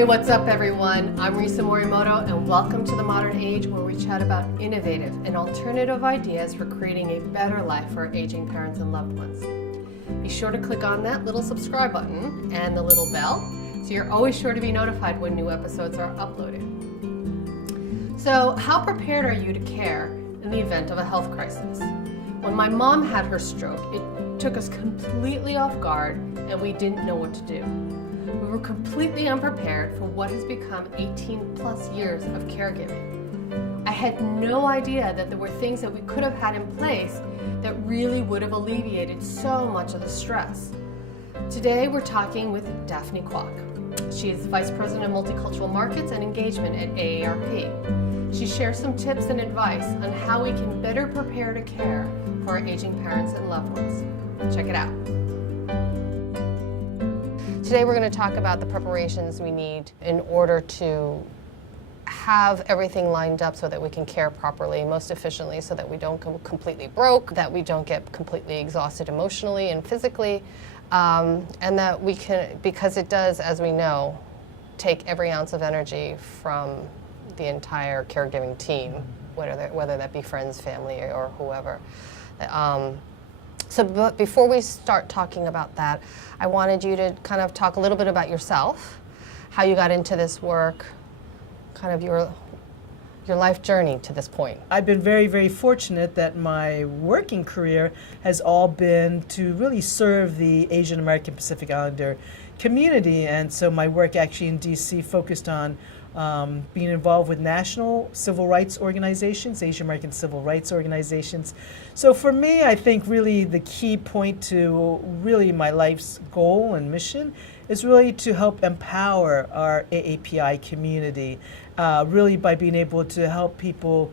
Hey, what's up everyone? I'm Risa Morimoto and welcome to The Modern Age, where we chat about innovative and alternative ideas for creating a better life for our aging parents and loved ones. Be sure to click on that little subscribe button and the little bell so you're always sure to be notified when new episodes are uploaded. So, how prepared are you to care in the event of a health crisis? When my mom had her stroke, it took us completely off guard and we didn't know what to do. We were completely unprepared for what has become 18 plus years of caregiving. I had no idea that there were things that we could have had in place that really would have alleviated so much of the stress. Today we're talking with Daphne Kwok. She is Vice President of Multicultural Markets and Engagement at AARP. She shares some tips and advice on how we can better prepare to care for our aging parents and loved ones. Check it out. Today we're going to talk about the preparations we need in order to have everything lined up so that we can care properly, most efficiently, so that we don't go completely broke, that we don't get completely exhausted emotionally and physically, and that we can, because it does, as we know, take every ounce of energy from the entire caregiving team, whether that be friends, family, or whoever. But before we start talking about that, I wanted you to kind of talk a little bit about yourself, how you got into this work, kind of your life journey to this point. I've been very, very fortunate that my working career has all been to really serve the Asian American Pacific Islander community, and so my work actually in DC focused on being involved with national civil rights organizations, Asian American civil rights organizations. So for me, I think really the key point to really my life's goal and mission is really to help empower our AAPI community, really by being able to help people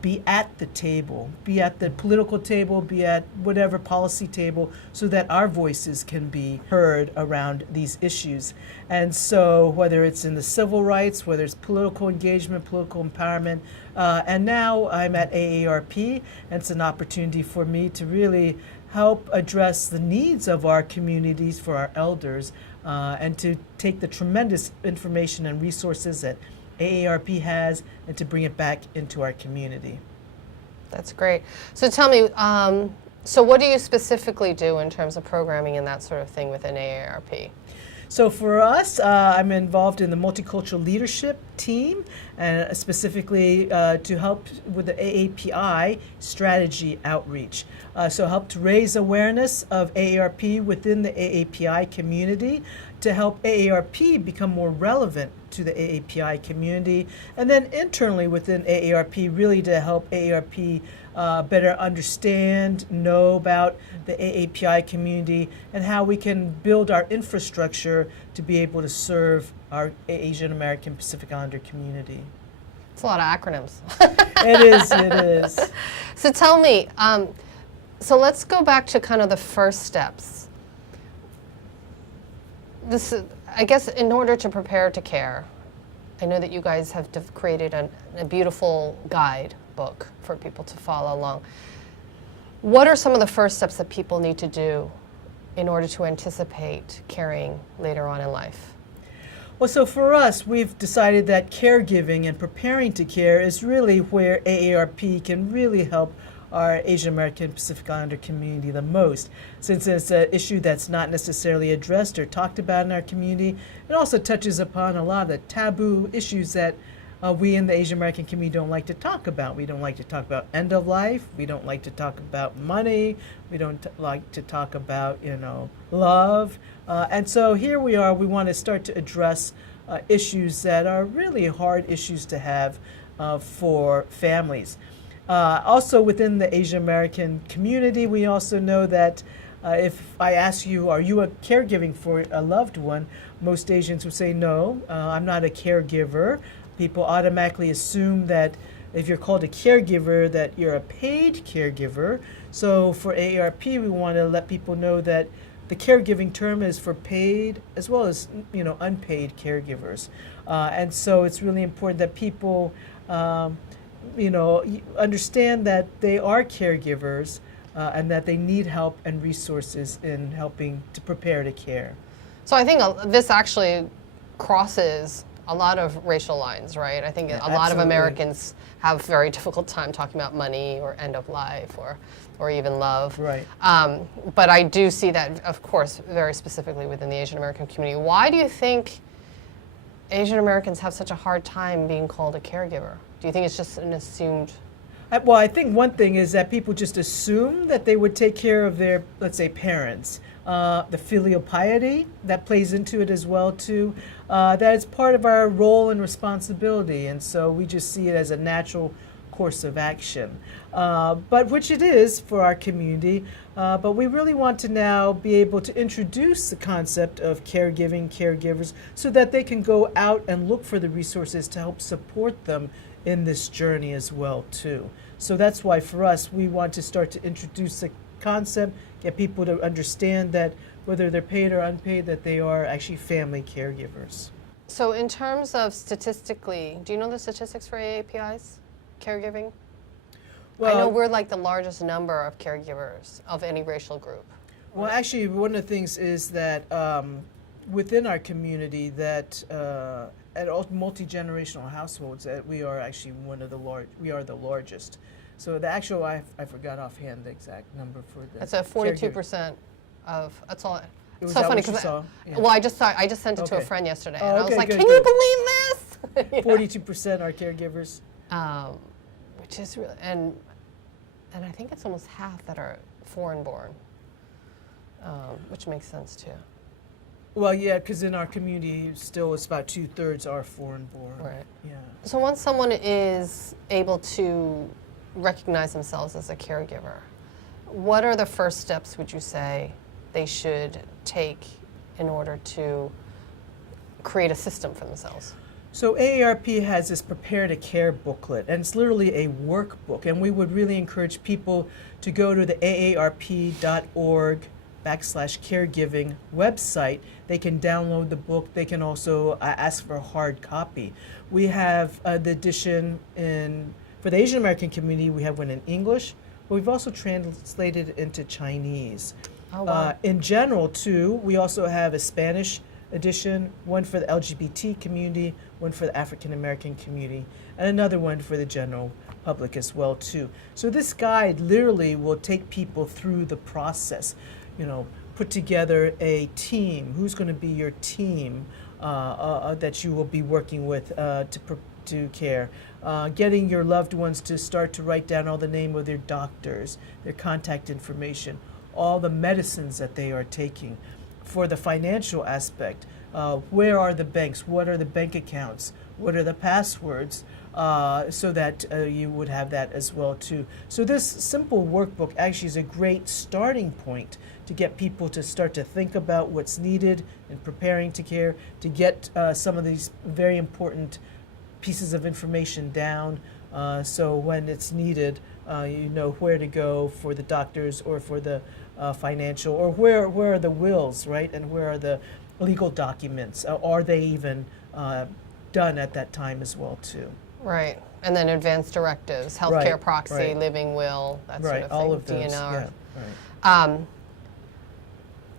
be at the table, be at the political table, be at whatever policy table, so that our voices can be heard around these issues. And so whether it's in the civil rights, whether it's political engagement, political empowerment, and now I'm at AARP, and it's an opportunity for me to really help address the needs of our communities for our elders, and to take the tremendous information and resources that AARP has and to bring it back into our community. That's great. So tell me, so what do you specifically do in terms of programming and that sort of thing within AARP? So for us, I'm involved in the multicultural leadership team, and specifically to help with the AAPI strategy outreach. So help to raise awareness of AARP within the AAPI community, to help AARP become more relevant to the AAPI community, and then internally within AARP, really to help AARP better understand, know about the AAPI community, and how we can build our infrastructure to be able to serve our Asian American Pacific Islander community. It's a lot of acronyms. It is. So tell me, so let's go back to kind of the first steps. This, I guess, in order to prepare to care, I know that you guys have created a beautiful guide book for people to follow along. What are some of the first steps that people need to do in order to anticipate caring later on in life? Well, so for us, we've decided that caregiving and preparing to care is really where AARP can really help our Asian American Pacific Islander community the most, since it's an issue that's not necessarily addressed or talked about in our community. It also touches upon a lot of the taboo issues that we in the Asian American community don't like to talk about. We don't like to talk about end of life. We don't like to talk about money. We don't like to talk about, love. And so here we are. We want to start to address issues that are really hard issues to have for families. Also within the Asian American community, we also know that if I ask you, are you a caregiving for a loved one, most Asians would say, no, I'm not a caregiver. People automatically assume that if you're called a caregiver, that you're a paid caregiver. So for AARP, we want to let people know that the caregiving term is for paid as well as unpaid caregivers. And so it's really important that people understand that they are caregivers and that they need help and resources in helping to prepare to care. So I think this actually crosses a lot of racial lines, right? I think Yeah, a lot of absolutely. Americans have a very difficult time talking about money or end of life or even love. Right. But I do see that, of course, very specifically within the Asian American community. Why do you think Asian Americans have such a hard time being called a caregiver? Do you think it's just an assumed? Well, I think one thing is that people just assume that they would take care of their, let's say, parents. The filial piety that plays into it as well too. That is part of our role and responsibility, and so we just see it as a natural course of action. But which it is for our community. But we really want to now be able to introduce the concept of caregiving, caregivers, so that they can go out and look for the resources to help support them in this journey as well too. So that's why for us we want to start to introduce the concept, get people to understand that whether they're paid or unpaid, that they are actually family caregivers. So in terms of statistically, do you know the statistics for AAPIs, caregiving? I know we're like the largest number of caregivers of any racial group. Well, actually, one of the things is that within our community, that at all multi-generational households, that we are actually we are the largest. So the actual, I forgot offhand the exact number for the. That's a 42% of. That's all. Was so that funny what you because saw? Yeah. well, I just sent it to a Okay. friend yesterday, Oh, and I was okay, like, good, "Can good. you believe this?" 42% are caregivers. Which is really, and I think it's almost half that are foreign-born, which makes sense too. Well, yeah, because in our community, still it's about 2/3 are foreign-born. Right. Yeah. So once someone is able to recognize themselves as a caregiver, what are the first steps, would you say, they should take in order to create a system for themselves? So AARP has this Prepare to Care booklet, and it's literally a workbook, and we would really encourage people to go to the aarp.org/caregiving website. They can download the book. They can also ask for a hard copy. We have the edition for the Asian American community, we have one in English, but we've also translated it into Chinese. Oh, wow. In general, too, we also have a Spanish edition, one for the LGBT community, one for the African American community, and another one for the general public as well too. So this guide literally will take people through the process, put together a team. Who's going to be your team that you will be working with to care? Getting your loved ones to start to write down all the name of their doctors, their contact information, all the medicines that they are taking. For the financial aspect, where are the banks? What are the bank accounts? What are the passwords? So that you would have that as well too. So this simple workbook actually is a great starting point to get people to start to think about what's needed in preparing to care, to get some of these very important pieces of information down, so when it's needed, you know where to go for the doctors or for the financial, or where are the wills, right? And where are the legal documents? Are they even done at that time as well too? Right. And then advanced directives, healthcare Right, proxy, right. living will, that sort Right, of thing, all of those. DNR. Yeah, right.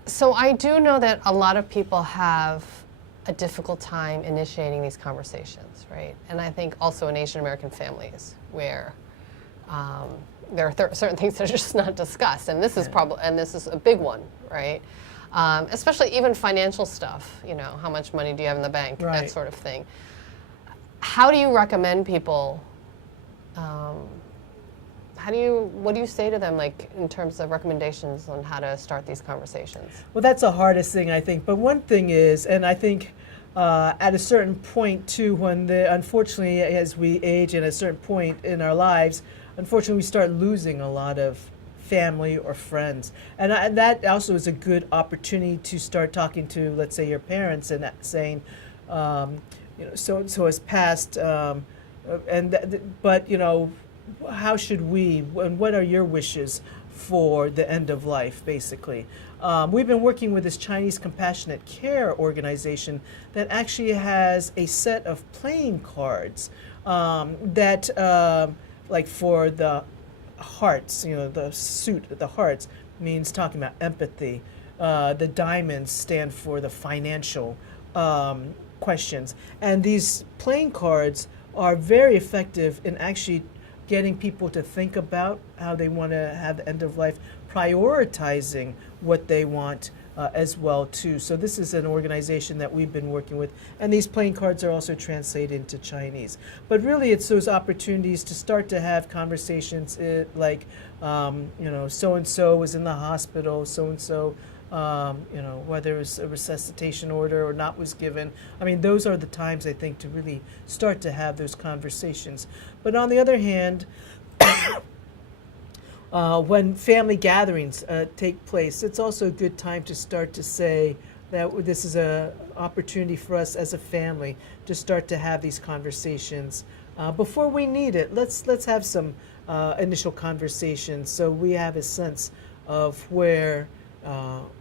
So I do know that a lot of people have a difficult time initiating these conversations, right? And I think also in Asian American families where there are certain things that are just not discussed, and this is this is a big one, right? Especially even financial stuff, how much money do you have in the bank, Right. that sort of thing. How do you recommend people? What do you say to them, like in terms of recommendations on how to start these conversations? Well, that's the hardest thing, I think. But one thing is, and I think at a certain point too, unfortunately, as we age, at a certain point in our lives, unfortunately, we start losing a lot of family or friends, and that also is a good opportunity to start talking to, let's say, your parents and saying, so and so has passed, but how should we, and what are your wishes for the end of life, basically. We've been working with this Chinese compassionate care organization that actually has a set of playing cards that, like for the hearts, the suit, the hearts means talking about empathy. The diamonds stand for the financial questions. And these playing cards are very effective in actually getting people to think about how they want to have the end of life, prioritizing what they want as well too. So this is an organization that we've been working with, and these playing cards are also translated into Chinese. But really, it's those opportunities to start to have conversations like, so and so was in the hospital, so and so. Whether it was a resuscitation order or not was given. I mean, those are the times, I think, to really start to have those conversations. But on the other hand, when family gatherings take place, it's also a good time to start to say that this is an opportunity for us as a family to start to have these conversations. Before we need it, let's have some initial conversations so we have a sense of where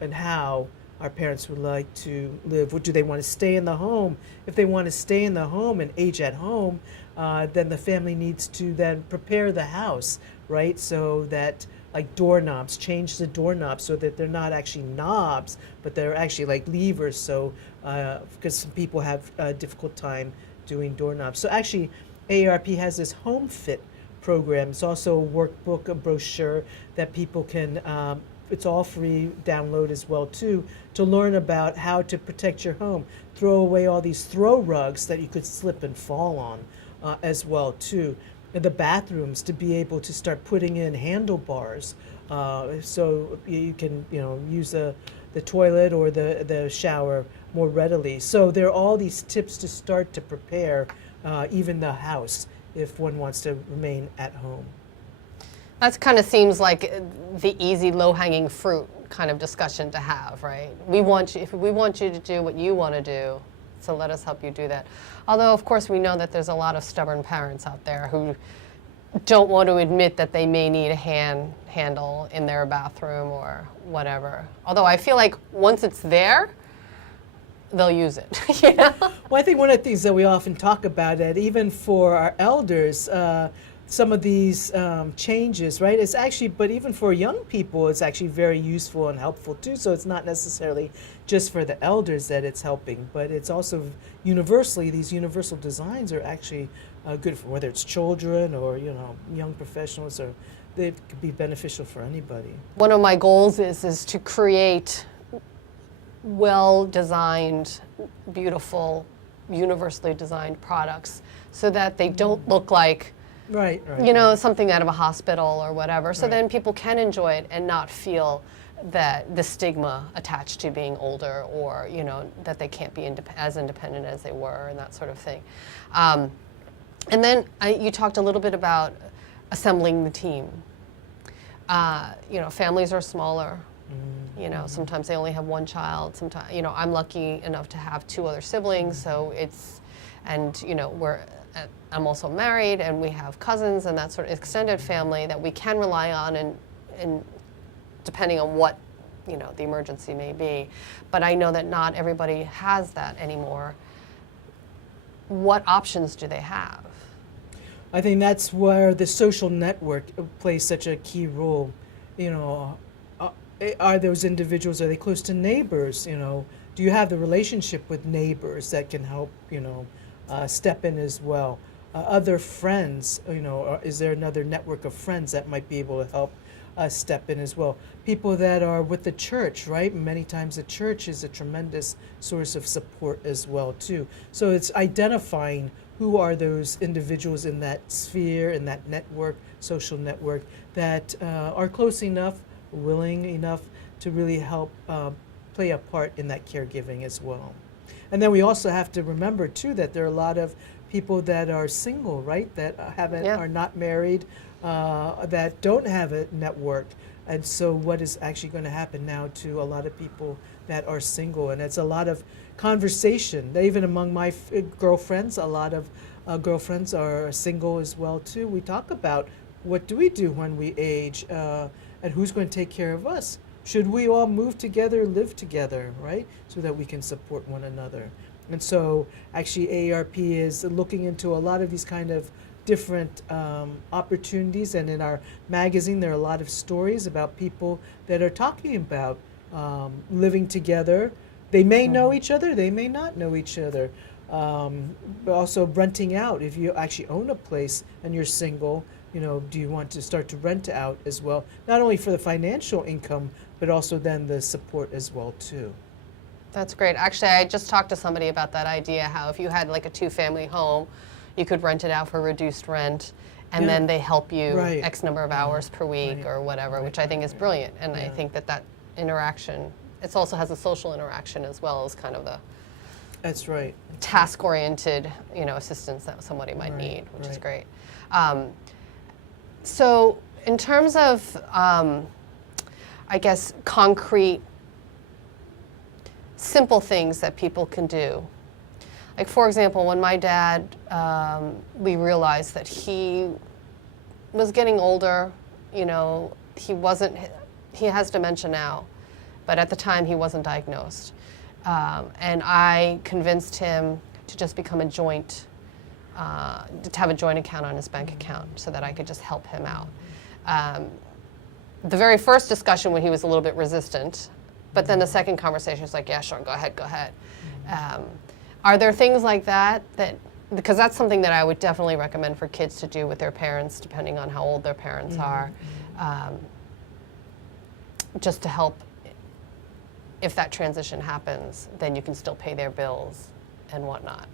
and how our parents would like to live. Do they want to stay in the home? If they want to stay in the home and age at home, then the family needs to then prepare the house, right? So that, like, doorknobs, change the doorknobs so that they're not actually knobs, but they're actually like levers. So because some people have a difficult time doing doorknobs. So actually, AARP has this home fit program. It's also a workbook, a brochure that people can it's all free download as well too, to learn about how to protect your home. Throw away all these throw rugs that you could slip and fall on as well too. In the bathrooms, to be able to start putting in handlebars so you can use the toilet or the shower more readily. So there are all these tips to start to prepare even the house if one wants to remain at home. That kind of seems like the easy, low-hanging fruit kind of discussion to have, right? We want you to do what you want to do, so let us help you do that. Although, of course, we know that there's a lot of stubborn parents out there who don't want to admit that they may need a handle in their bathroom or whatever. Although I feel like once it's there, they'll use it. Well, I think one of the things that we often talk about, that even for our elders, some of these changes, right? It's actually, but even for young people, it's actually very useful and helpful too. So it's not necessarily just for the elders that it's helping, but it's also universally, these universal designs are actually good for whether it's children or, young professionals, or they could be beneficial for anybody. One of my goals is to create well-designed, beautiful, universally designed products so that they don't look like Right. Something out of a hospital or whatever. So then people can enjoy it and not feel that the stigma attached to being older, or, that they can't be as independent as they were, and that sort of thing. And then you talked a little bit about assembling the team. Families are smaller. Sometimes they only have one child. Sometimes, I'm lucky enough to have two other siblings, so I'm also married, and we have cousins and that sort of extended family that we can rely on, and depending on what the emergency may be. But I know that not everybody has that anymore. What options do they have? I think that's where the social network plays such a key role. Are those individuals, are they close to neighbors? Do you have the relationship with neighbors that can help step in as well? Other friends, or is there another network of friends that might be able to help step in as well? People that are with the church, right? Many times the church is a tremendous source of support as well too. So it's identifying who are those individuals in that sphere, in that network, social network, that are close enough, willing enough to really help play a part in that caregiving as well. And then we also have to remember too that there are a lot of people that are single, right? That are not married, that don't have a network. And so what is actually going to happen now to a lot of people that are single? And it's a lot of conversation. Even among my girlfriends, a lot of girlfriends are single as well too. We talk about what do we do when we age, and who's going to take care of us? Should we all move together, live together, right? So that we can support one another. And so actually AARP is looking into a lot of these kind of different opportunities. And in our magazine, there are a lot of stories about people that are talking about living together, They may know each other, they may not know each other. But also renting out, if you actually own a place and you're single, do you want to start to rent out as well? Not only for the financial income, but also then the support as well too. That's great. Actually, I just talked to somebody about that idea, how if you had like a 2-family home, you could rent it out for reduced rent, and then they help you X number of hours per week or whatever, which I think is brilliant. And I think that interaction, it also has a social interaction as well as kind of the That's right. task-oriented, assistance that somebody might need, which is great. So in terms of, I guess, concrete, simple things that people can do. Like, for example, when my dad, we realized that he was getting older, he has dementia now, but at the time he wasn't diagnosed. And I convinced him to just become to have a joint account on his bank account so that I could just help him out. The very first discussion when he was a little bit resistant, but then the second conversation was like, yeah, sure, go ahead. Are there things like that, because that's something that I would definitely recommend for kids to do with their parents, depending on how old their parents are, just to help. If that transition happens, then you can still pay their bills and whatnot.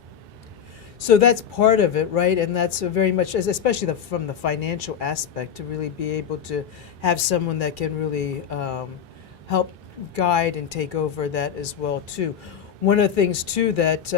So that's part of it, right? And that's very much, especially from the financial aspect, to really be able to have someone that can really help guide and take over that as well, too. One of the things, too, that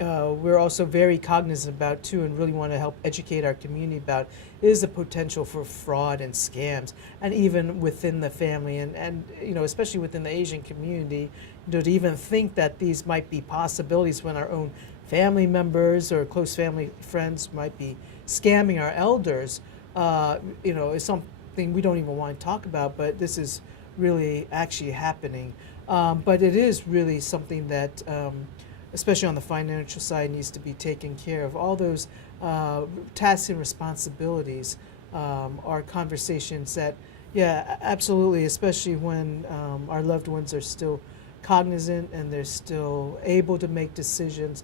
we're also very cognizant about, too, and really want to help educate our community about is the potential for fraud and scams, and even within the family, and especially within the Asian community, to even think that these might be possibilities when our own family members or close family friends might be scamming our elders, is something we don't even want to talk about, but this is really actually happening. But it is really something that, especially on the financial side, needs to be taken care of. All those tasks and responsibilities are conversations that, absolutely, especially when our loved ones are still cognizant and they're still able to make decisions.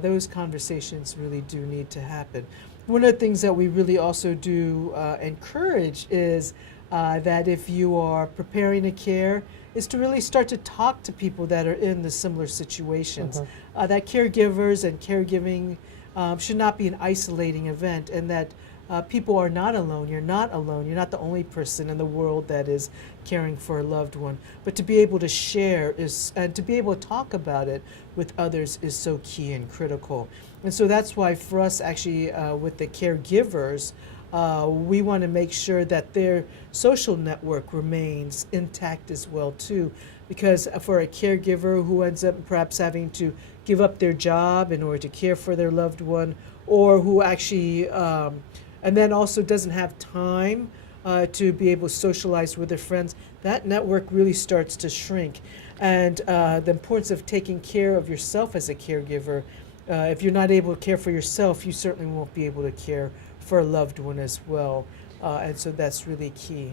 Those conversations really do need to happen. One of the things that we really also do encourage is that if you are preparing to care, is to really start to talk to people that are in the similar situations. That caregivers and caregiving should not be an isolating event, and that people are not alone. You're not alone. You're not the only person in the world that is caring for a loved one. But to be able to share and to be able to talk about it with others is so key and critical. And so that's why for us, actually, with the caregivers, we want to make sure that their social network remains intact as well, too. Because for a caregiver who ends up perhaps having to give up their job in order to care for their loved one, or who actually and then also doesn't have time to be able to socialize with their friends, that network really starts to shrink. And the importance of taking care of yourself as a caregiver, if you're not able to care for yourself, you certainly won't be able to care for a loved one as well. And so that's really key.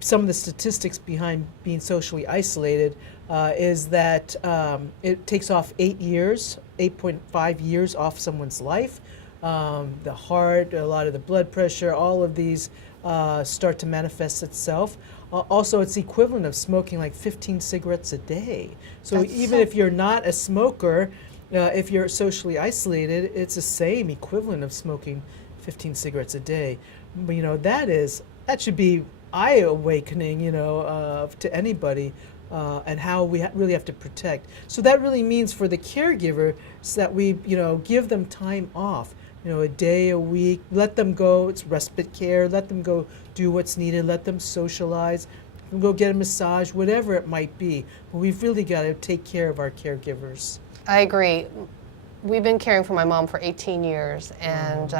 Some of the statistics behind being socially isolated is that it takes off 8.5 years off someone's life. The heart, a lot of the blood pressure, all of these start to manifest itself. Also, it's the equivalent of smoking like 15 cigarettes a day. So if you're not a smoker, if you're socially isolated, it's the same equivalent of smoking 15 cigarettes a day. That should be eye-awakening, to anybody. And how we really have to protect. So that really means for the caregiver that we, give them time off, a day, a week, let them go. It's respite care. Let them go do what's needed. Let them socialize. Go get a massage, whatever it might be. But we've really got to take care of our caregivers. I agree. We've been caring for my mom for 18 years, and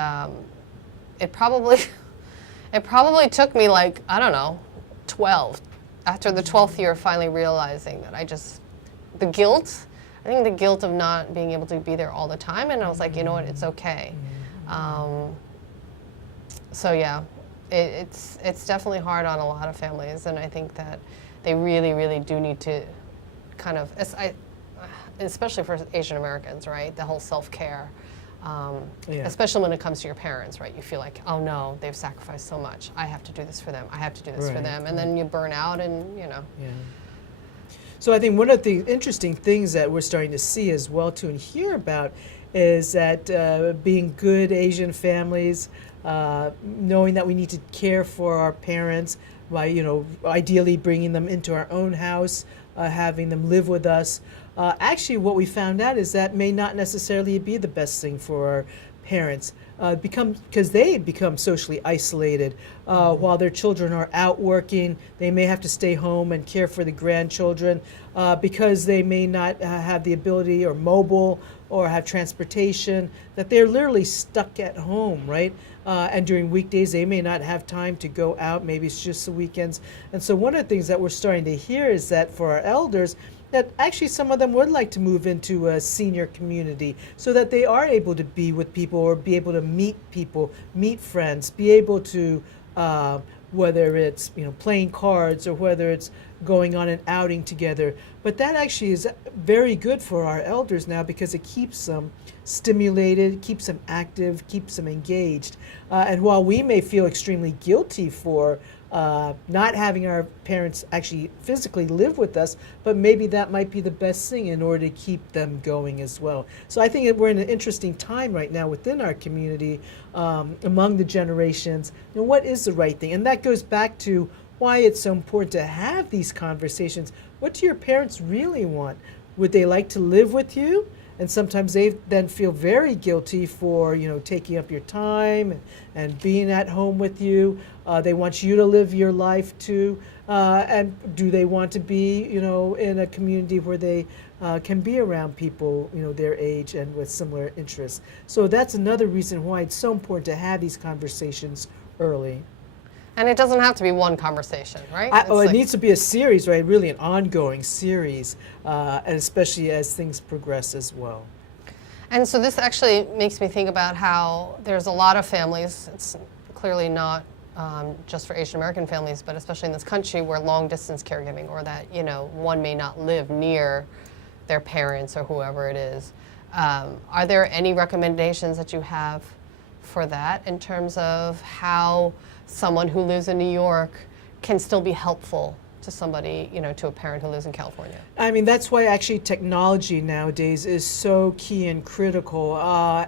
it probably took me 12. After the 12th year, finally realizing that I think the guilt of not being able to be there all the time, and I was like, you know what, it's okay. It's definitely hard on a lot of families, and I think that they really, really do need to kind of, especially for Asian Americans, right? The whole self-care. Yeah. Especially when it comes to your parents, right? You feel like, oh no, they've sacrificed so much. I have to do this for them. I have to do this for Right, them. And then you burn out and, Yeah. So I think one of the interesting things that we're starting to see as well too and hear about is that being good Asian families, knowing that we need to care for our parents by, ideally bringing them into our own house, having them live with us. Actually, what we found out is that may not necessarily be the best thing for our parents, because they become socially isolated while their children are out working. They may have to stay home and care for the grandchildren because they may not have the ability or mobile or have transportation, that they're literally stuck at home, right? And during weekdays, they may not have time to go out. Maybe it's just the weekends. And so one of the things that we're starting to hear is that for our elders, that actually some of them would like to move into a senior community so that they are able to be with people or be able to meet people, meet friends, be able to, whether it's playing cards or whether it's going on an outing together. But that actually is very good for our elders now because it keeps them stimulated, keeps them active, keeps them engaged. And while we may feel extremely guilty for not having our parents actually physically live with us, but maybe that might be the best thing in order to keep them going as well. So I think that we're in an interesting time right now within our community, among the generations. What is the right thing? And that goes back to why it's so important to have these conversations. What do your parents really want? Would they like to live with you? And sometimes they then feel very guilty for, taking up your time and being at home with you. They want you to live your life too. And do they want to be, in a community where they can be around people, their age and with similar interests? So that's another reason why it's so important to have these conversations early. And it doesn't have to be one conversation, right? It needs to be a series, right? Really an ongoing series, and especially as things progress as well. And so this actually makes me think about how there's a lot of families, it's clearly not just for Asian American families, but especially in this country where long distance caregiving, or that, one may not live near their parents or whoever it is. Are there any recommendations that you have for that in terms of how someone who lives in New York can still be helpful to somebody, to a parent who lives in California? I mean, that's why actually technology nowadays is so key and critical.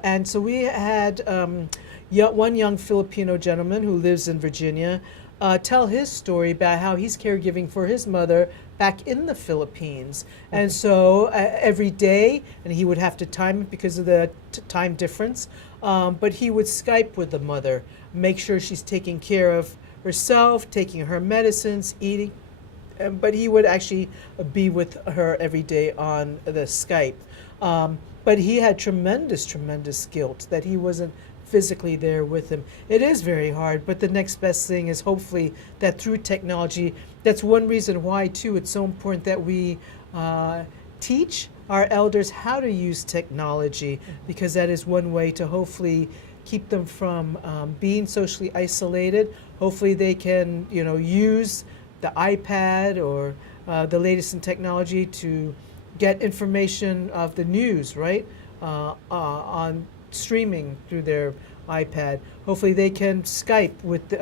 And so we had one young Filipino gentleman who lives in Virginia tell his story about how he's caregiving for his mother back in the Philippines. And so every day, and he would have to time it because of the time difference, but he would Skype with the mother, make sure she's taking care of herself, taking her medicines, eating, but he would actually be with her every day on the Skype. But he had tremendous guilt that he wasn't physically there with him. It is very hard, but the next best thing is hopefully that through technology, that's one reason why too it's so important that we teach our elders how to use technology, because that is one way to hopefully keep them from being socially isolated. Hopefully they can, use the iPad or the latest in technology to get information of the news, right, on streaming through their iPad. Hopefully they can Skype with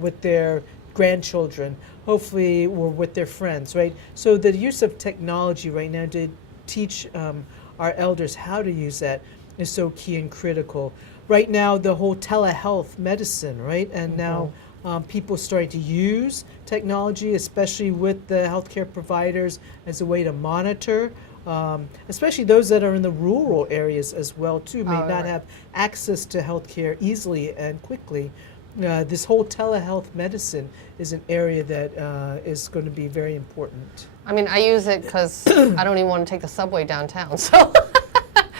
with their grandchildren, hopefully, or with their friends, right? So the use of technology right now to teach our elders how to use that is so key and critical. Right now, the whole telehealth medicine, right? And now people starting to use technology, especially with the healthcare providers, as a way to monitor, especially those that are in the rural areas as well, too, may not have access to healthcare easily and quickly. This whole telehealth medicine is an area that is going to be very important. I mean, I use it because I don't even want to take the subway downtown, so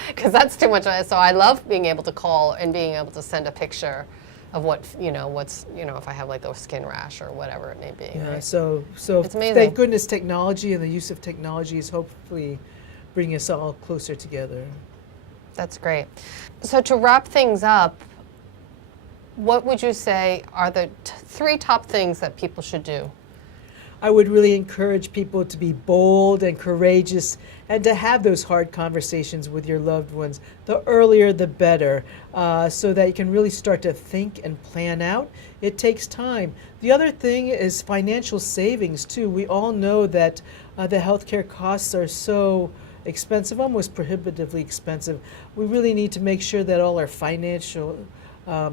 because that's too much. So I love being able to call and being able to send a picture of what, what's, if I have like a skin rash or whatever it may be. Yeah, right? so it's amazing. Thank goodness technology and the use of technology is hopefully bringing us all closer together. That's great. So to wrap things up, what would you say are the three top things that people should do? I would really encourage people to be bold and courageous and to have those hard conversations with your loved ones. The earlier, the better, so that you can really start to think and plan out. It takes time. The other thing is financial savings, too. We all know that the healthcare costs are so expensive, almost prohibitively expensive. We really need to make sure that all our financial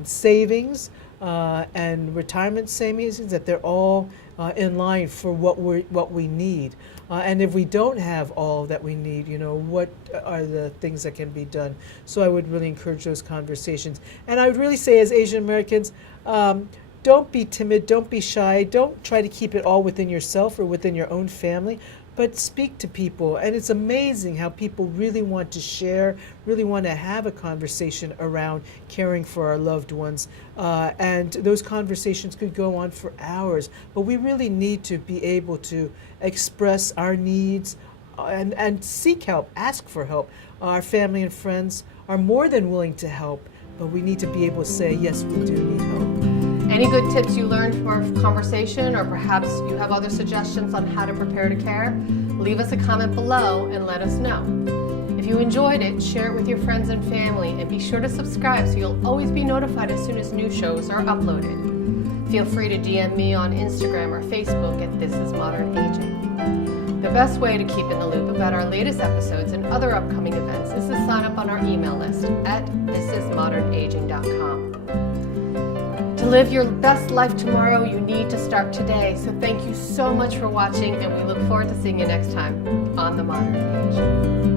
savings and retirement savings, that they're all in line for what we need. And if we don't have all that we need, what are the things that can be done? So I would really encourage those conversations. And I would really say, as Asian Americans, don't be timid, don't be shy, don't try to keep it all within yourself or within your own family, but speak to people. And it's amazing how people really want to share, really want to have a conversation around caring for our loved ones. And those conversations could go on for hours. But we really need to be able to express our needs and seek help, ask for help. Our family and friends are more than willing to help, but we need to be able to say, yes, we do need help. Any good tips you learned from our conversation, or perhaps you have other suggestions on how to prepare to care? Leave us a comment below and let us know. If you enjoyed it, share it with your friends and family, and be sure to subscribe so you'll always be notified as soon as new shows are uploaded. Feel free to DM me on Instagram or Facebook at This Is Modern Aging. The best way to keep in the loop about our latest episodes and other upcoming events is to sign up on our email list at thisismodernaging.com. To live your best life tomorrow, you need to start today. So thank you so much for watching, and we look forward to seeing you next time on The Modern Age.